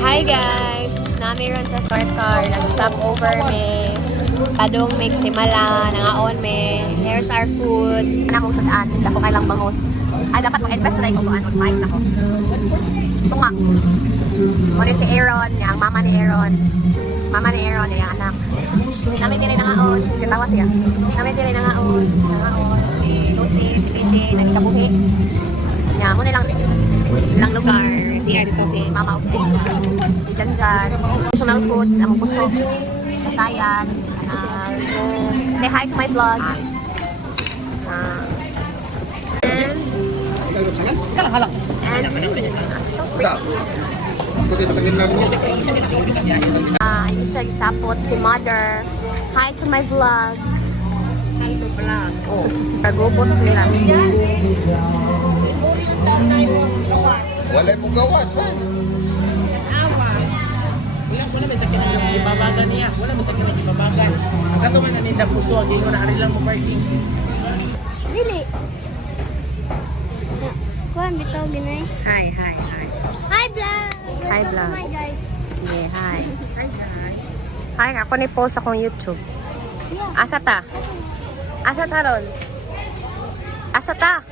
Hi guys! Nami ron sa car. Nag-stop over me. Padong mix simala. Nangaon me. Here's our food. Nakong sadaan. Dako kay lang bangus. Ay, dapat mag-invest na ito on fight ako. Tungak. Muna si Aaron. Ang mama ni Aaron. Mama ni Aaron, yung anak. Namin din nangaon. Katawa siya. Namin din nangaon. Nangaon. Si Lucy, si PJ, nagkikabuhi. Yan, muna lang lugar. Siya dito si Mama of Day. Diyan. Traditional foods, ang puso. Kasayan. Say hi to my vlog. So pretty. Kasi masakit lang mo. Ini siya isapot si mother. Hi to my vlog. Hi to vlog. Oh, nagubot sila. Wala mo gawas, man. Awas. Wala may sakit na ibabagan niya. Wala may sakit na ibabagan. Ang kato man naninda puso, hindi mo na hari lang mo parking. Dili. Kuan bitaw ginay. Hi. Hi vlog. Hi, Welcome vlog. to my guys. Yeah, hi. Hi guys. Hi, ako ni post akong YouTube. Asa ta? Asa ta ron? Asa ta?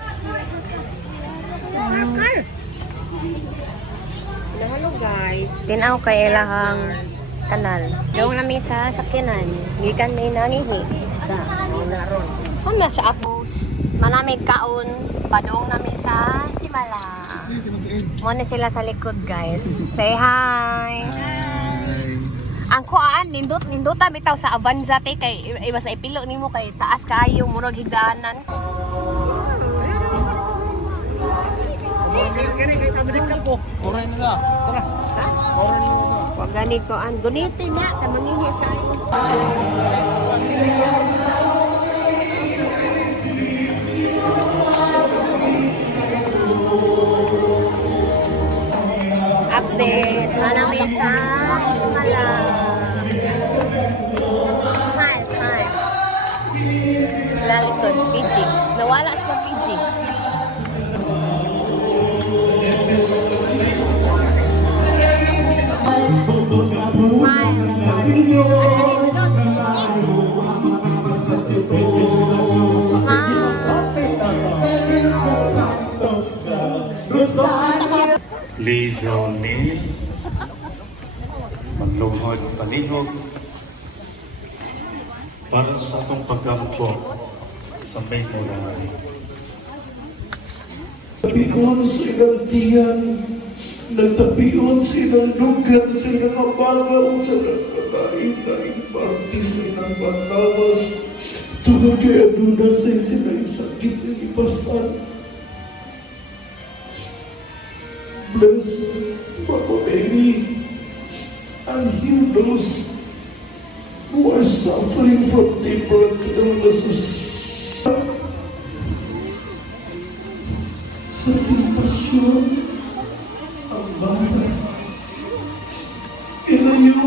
Hello guys. Tinaw kay ilahang kanal. Doon namin sa sakyanan. Gikan may nangihi. Naron. Kung nasa apos, malamig kaon. Padong namin sa Simala. Muna sila sa likod guys. Say hi! Ang kuan, ninduta bitaw sa Avanza te kay iba sa ipilo nimo kay taas kaayo murag higdaanan. Kani kay pabrekal ko. Oray na la. Tara. Ha? Oray na la. Wag gani ko an guniti na ta mangihi sa update na namin sa Simala. Smile. Sila likod, PG. Nawala sa PG. Lizaw ni maglungod palihog para sa atong pagkampo sa may murari. Nagtapion sa ilang tiyan, nagtapion sa ilang lugar, sa ilang abagaw, sa nagkalain-lain party, sa ilang bandawas, tungkol kay aduna sa sila isakit na ipasan. Bless Papa Mary and heal those who are suffering from different illnesses. Sa impasyon ang bahay. Ilayo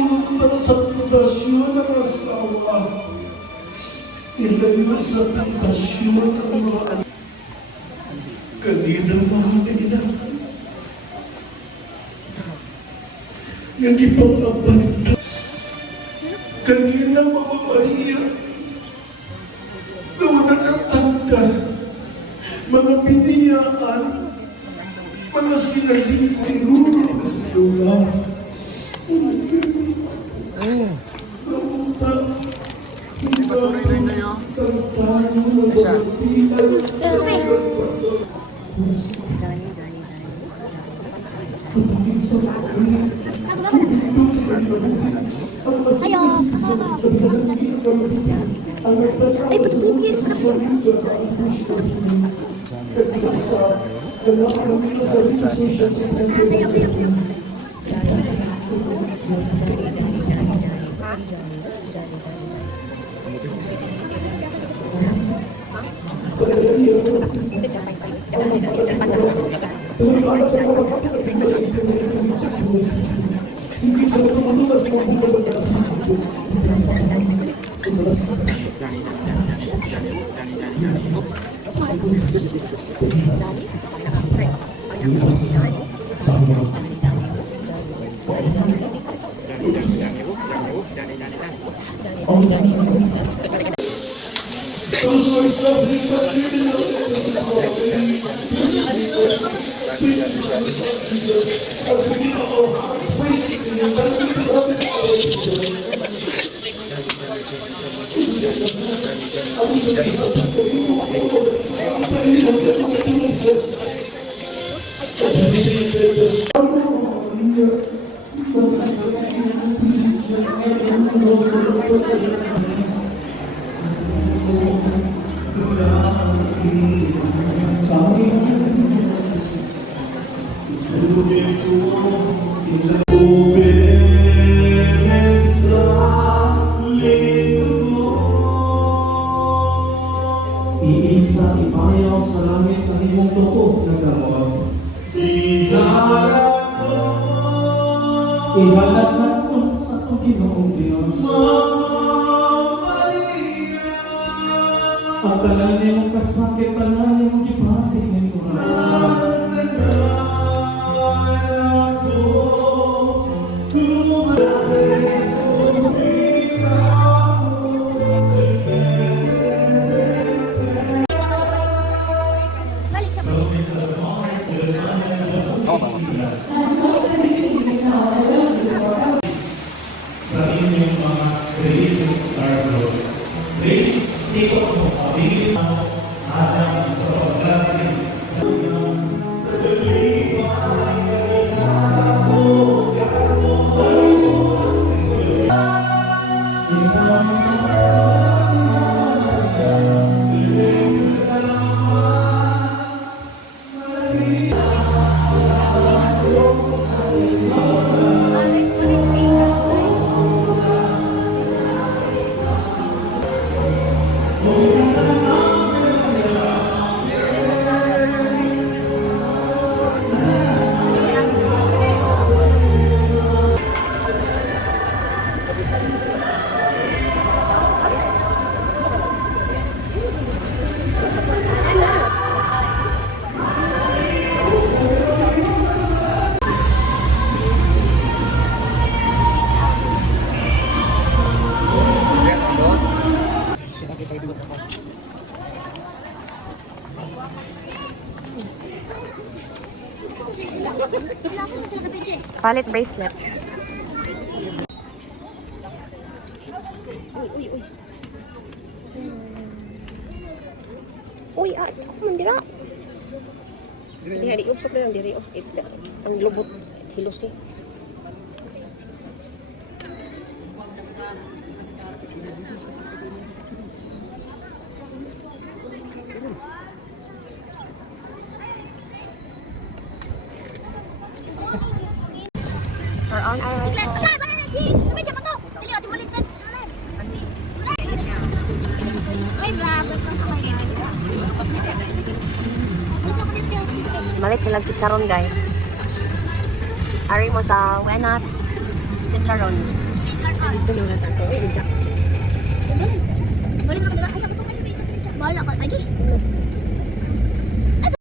sa tentasyon ang asawa. Ilayo sa tentasyon ang mga kaninang mga kailangan. Yang ipang-abanda. Kanina mga Maria, nawalan ng tanda, mga biniyaan, mga sinaling tinuro sa lugar. Ayo. Ay, patugin! Iisa ipayaw sa langit ang imong tuko na gamot. Iharap mo, ihalap naton sa itong Ginoong Diyos. Ang tanan nimong kasakit, tanan nimong gipating ng kurasa. Balik sa Sa inyong mga religious carlos, please stay up mo, abigin mo, Adam sa paglasin sa inyong sa Palit bracelet. Uy, ako mandira. Diri usok na lang diri ang lubot hilusi. We're on our way home. Malit silang chicharon, guys. Ari mo sa Buenas Chicharon. Balik ako dito. Ay, sa kuto kasi. Bahala ka. Ay,